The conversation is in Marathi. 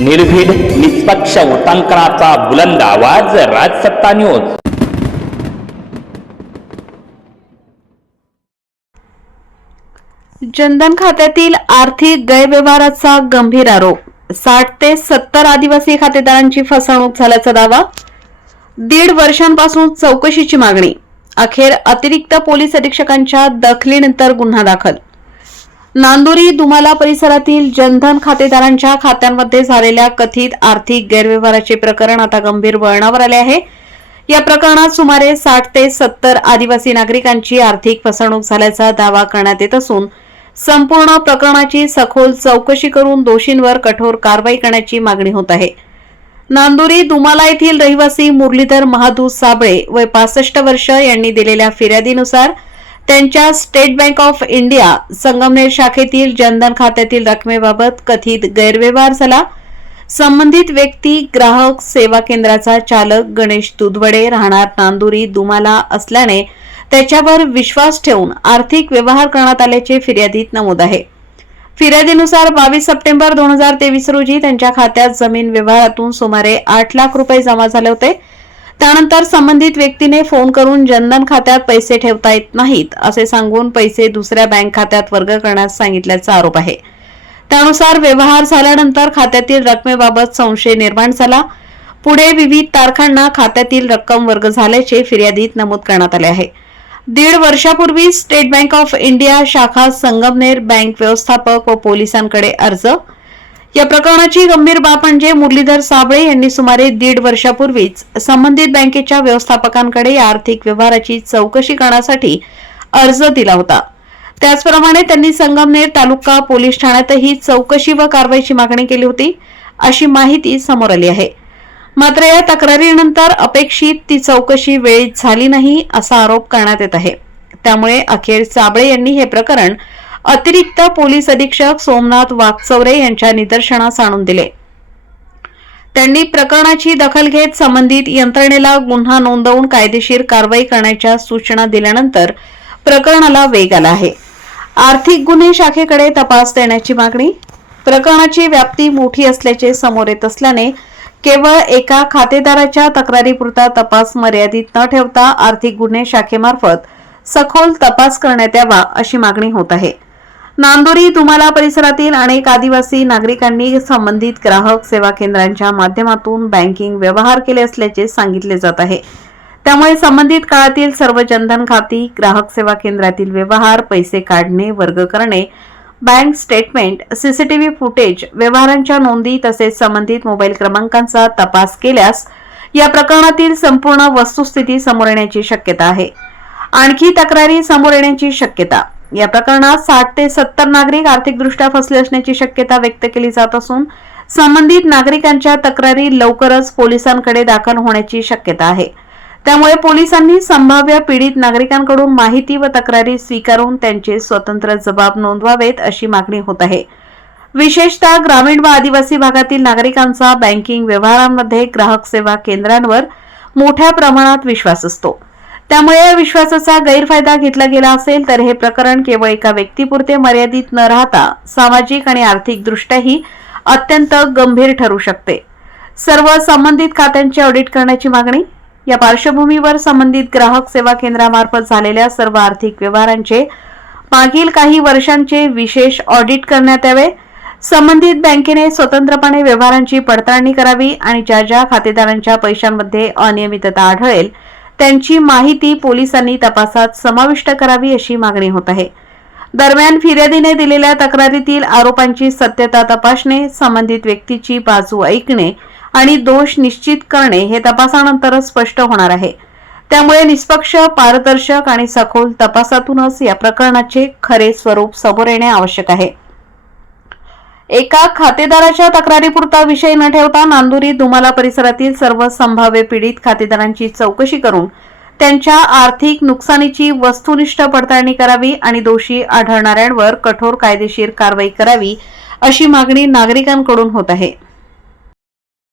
निर्भीड निष्पक्ष वृत्तांकनाचा बुलंद आवाज, राजसत्ता न्यूज। जनधन खात्यातील आर्थिक गैरव्यवहाराचा गंभीर आरोप। 60 ते 70 आदिवासी खातेदारांची फसवणूक झाल्याचा दावा। 1.5 वर्षांपासून चौकशीची मागणी। अखेर अतिरिक्त पोलीस अधीक्षकांच्या दखलीनंतर गुन्हा दाखल। नांदुरी दुमाला परिसरातील जनधन खातेदारांच्या खात्यांमध्ये झालेल्या कथित आर्थिक गैरव्यवहाराचे प्रकरण आता गंभीर वळणावर आले आहे। या प्रकरणात सुमारे 60 ते 70 आदिवासी नागरिकांची आर्थिक फसवणूक झाल्याचा दावा करण्यात येत असून संपूर्ण प्रकरणाची सखोल चौकशी करून दोषींवर कठोर कारवाई करण्याची मागणी होत आहे। नांदुरी दुमाला येथील रहिवासी मुरलीधर महादू साबळे वय 65 वर्ष यांनी दिलेल्या फिर्यादीनुसार त्यांच्या state bank of India Sangamner शाखेतील जनधन खात्यातील रकमेबाबत कथित गैरव्यवहार झाला। संबंधित व्यक्ती ग्राहक सेवा केंद्राचा चालक गणेश दुधवडे राहणार नांदुरी दुमाला असल्याने त्याच्यावर विश्वास ठेवून आर्थिक व्यवहार करण्यात आल्याचे फिर्यादीत नमूद आहे। फिर्यादीनुसार 22 सप्टेंबर 2023 रोजी त्यांच्या खात्यात जमीन व्यवहारातून सुमारे 8 लाख रुपये जमा झाले होते। त्यानंतर संबंधित व्यक्तीने फोन करून जनधन खात्यात पैसे ठेवता येत नाहीत असे सांगून पैसे दुसऱ्या बँक खात्यात वर्ग करण्यास सांगितल्याचा आरोप आहे। त्यानुसार व्यवहार झाल्यानंतर खात्यातील रकमेबाबत संशय निर्माण झाला। पुढे विविध तारखांना खात्यातील रक्कम वर्ग झाल्याचे फिर्यादीत नमूद करण्यात आले आहे। 1.5 वर्षापूर्वी स्टेट बँक ऑफ इंडिया शाखा संगमनेर बँक व्यवस्थापक व पोलिसांकडे अर्ज। या प्रकरणाची गंभीर बाब म्हणजे मुरलीधर साबळे यांनी सुमारे 1.5 वर्षापूर्वीच संबंधित बँकेच्या व्यवस्थापकांकडे या आर्थिक व्यवहाराची चौकशी करण्यासाठी अर्ज दिला होता। त्याचप्रमाणे त्यांनी संगमनेर तालुका पोलीस ठाण्यातही चौकशी व कारवाईची मागणी केली होती अशी माहिती समोर आली आहे। मात्र या तक्रारीनंतर अपेक्षित ती चौकशी वेळीच झाली नाही असा आरोप करण्यात येत आहे। त्यामुळे अखेर साबळे यांनी हे प्रकरण अतिरिक्त पोलीस अधीक्षक सोमनाथ वाकचौरे यांच्या निदर्शनास आणून दिले। त्यांनी प्रकरणाची दखल घेत संबंधित यंत्रणेला गुन्हा नोंदवून कायदेशीर कारवाई करण्याच्या सूचना दिल्यानंतर प्रकरणाला वेग आला आहे। आर्थिक गुन्हे शाखेकडे तपास देण्याची मागणी। प्रकरणाची व्याप्ती मोठी असल्याचे समोर येत असल्याने केवळ एका खातेदाराच्या तक्रारीपुरता तपास मर्यादित न ठेवता आर्थिक गुन्हे शाखेमार्फत सखोल तपास करण्यात यावा अशी मागणी होत आहे। नांदुरी दुमाला परिसरातील अनेक आदिवासी नागरिकांनी संबंधित ग्राहक सेवा केंद्रांच्या माध्यमातून बँकिंग व्यवहार केले असल्याचे सांगितले जात आहे। त्यामुळे संबंधित काळातील सर्व जनधन खाती, ग्राहक सेवा केंद्रातील व्यवहार, पैसे काढणे, वर्ग करणे, बँक स्टेटमेंट, सीसीटीव्ही फुटेज, व्यवहारांच्या नोंदी तसेच संबंधित मोबाईल क्रमांकांचा तपास केल्यास या प्रकरणातील संपूर्ण वस्तुस्थिती समोर येण्याची शक्यता आहे। आणखी तक्रारी समोर येण्याची शक्यता। या प्रकरणात 60 ते 70 नागरिक आर्थिकदृष्ट्या फसले असण्याची शक्यता व्यक्त केली जात असून संबंधित नागरिकांच्या तक्रारी लवकरच पोलिसांकडे दाखल होण्याची शक्यता आहे। त्यामुळे पोलिसांनी संभाव्य पीडित नागरिकांकडून माहिती व तक्रारी स्वीकारून त्यांचे स्वतंत्र जबाब नोंदवावेत अशी मागणी होत आहे। विशेषतः ग्रामीण व आदिवासी भागातील नागरिकांचा बँकिंग व्यवहारांमध्ये ग्राहक सेवा केंद्रांवर मोठ्या प्रमाणात विश्वास असतो। त्यामुळे या विश्वासाचा गैरफायदा घेतला गेला असेल तर हे प्रकरण केवळ एका व्यक्तीपुरते मर्यादित न राहता सामाजिक आणि आर्थिकदृष्ट्याही अत्यंत गंभीर ठरू शकते। सर्व संबंधित खात्यांची ऑडिट करण्याची मागणी। या पार्श्वभूमीवर संबंधित ग्राहक सेवा केंद्रामार्फत झालेल्या सर्व आर्थिक व्यवहारांचे मागील काही वर्षांचे विशेष ऑडिट करण्यात यावे। संबंधित बँकेने स्वतंत्रपणे व्यवहारांची पडताळणी करावी आणि ज्या खातेदारांच्या पैशांमध्ये अनियमितता आढळेल त्यांची माहिती पोलिसांनी तपासात समाविष्ट करावी अशी मागणी होत आहे। दरम्यान फिर्यादीने दिलेल्या तक्रारीतील आरोपांची सत्यता तपासणे, संबंधित व्यक्तीची बाजू ऐकणे आणि दोष निश्चित करणे हे तपासानंतरच स्पष्ट होणार आहे। त्यामुळे निष्पक्ष, पारदर्शक आणि सखोल तपासातूनच या प्रकरणाचे खरे स्वरूप समोर येणे आवश्यक आहे। एका खातेदाराच्या तक्रारीपुरता विषय न ठेवता नांदुरी दुमाला परिसरातील सर्व संभाव्य पीडित खातेदारांची चौकशी करून त्यांच्या आर्थिक नुकसानीची वस्तुनिष्ठ पडताळणी करावी आणि दोषी आढळणाऱ्यांवर कठोर कायदेशीर कारवाई करावी अशी मागणी नागरिकांकडून होत आहे।